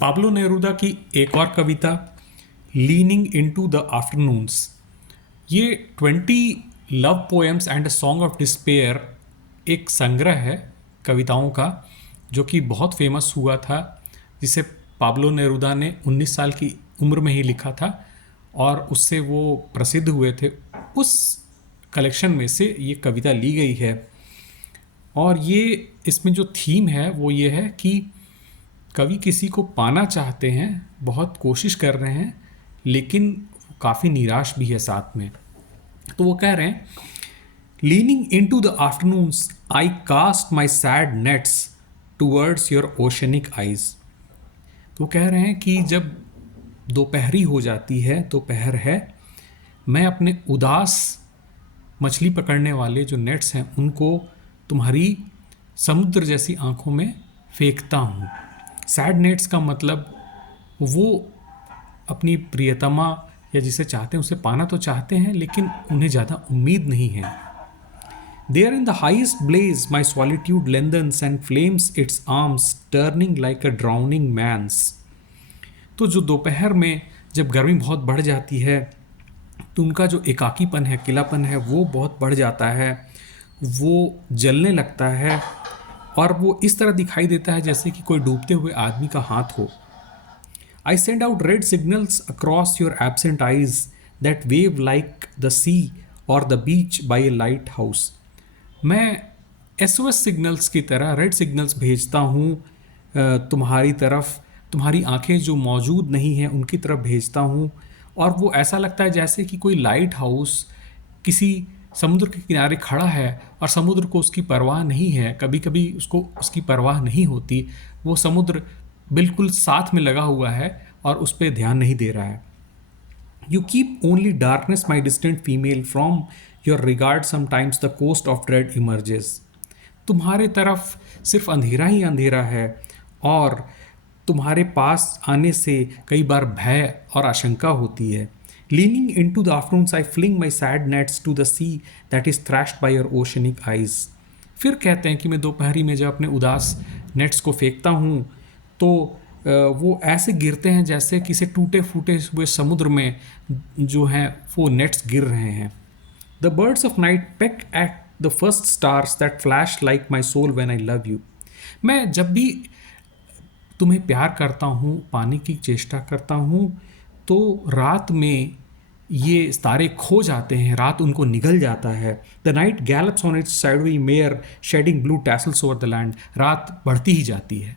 Pablo Neruda की एक और कविता लीनिंग इनटू द आफ्टरनून्स। ये 20 love poems and a song of despair एक संग्रह है कविताओं का जो कि बहुत फेमस हुआ था, जिसे पाब्लो नेरूदा ने 19 साल की उम्र में ही लिखा था और उससे वो प्रसिद्ध हुए थे। उस कलेक्शन में से ये कविता ली गई है और ये इसमें जो थीम है वो ये है कि कवि किसी को पाना चाहते हैं, बहुत कोशिश कर रहे हैं, लेकिन काफ़ी निराश भी है साथ में। तो वो कह रहे हैं, leaning into the afternoons I cast my sad nets towards your oceanic eyes. तो वो कह रहे हैं कि जब दोपहरी हो जाती है, दोपहर है, मैं अपने उदास मछली पकड़ने वाले जो नेट्स हैं उनको तुम्हारी समुद्र जैसी आंखों में फेंकता हूँ। सैड नेट्स का मतलब वो अपनी प्रियतमा या जिसे चाहते हैं उसे पाना तो चाहते हैं, लेकिन उन्हें ज़्यादा उम्मीद नहीं है। There in the highest blaze my solitude lengthens and flames its arms turning like a drowning man's। तो जो दोपहर में जब गर्मी बहुत बढ़ जाती है तो उनका जो एकाकीपन है, अकेलापन है, वो बहुत बढ़ जाता है, वो जलने लगता है और वो इस तरह दिखाई देता है जैसे कि कोई डूबते हुए आदमी का हाथ हो। I send out red signals across your absent eyes that wave like the sea or the beach by a lighthouse। मैं SOS सिग्नल्स की तरह रेड सिग्नल्स भेजता हूँ तुम्हारी तरफ, तुम्हारी आंखें जो मौजूद नहीं हैं उनकी तरफ भेजता हूँ, और वो ऐसा लगता है जैसे कि कोई लाइट हाउस किसी समुद्र के किनारे खड़ा है और समुद्र को उसकी परवाह नहीं है। कभी कभी उसको उसकी परवाह नहीं होती, वो समुद्र बिल्कुल साथ में लगा हुआ है और उस पर ध्यान नहीं दे रहा है। You keep only darkness, my distant female, from your regard sometimes the coast of dread emerges। तुम्हारे तरफ सिर्फ अंधेरा ही अंधेरा है और तुम्हारे पास आने से कई बार भय और आशंका होती है। Leaning into the afternoons I fling my sad nets to the sea that is thrashed by your oceanic eyes। फिर कहते हैं कि मैं दोपहरी में जब अपने उदास नेट्स को फेंकता हूँ तो वो ऐसे गिरते हैं जैसे किसी टूटे फूटे हुए समुद्र में जो हैं वो नेट्स गिर रहे हैं। The birds of night peck at the first stars that flash like my soul when I love you. मैं जब भी तुम्हें प्यार करता हूँ, पाने की चेष्टा करता हूँ, तो रात में ये तारे खो जाते हैं, रात उनको निगल जाता है। The night gallops on its sideway mare shedding blue tassels over the land. रात बढ़ती ही जाती है।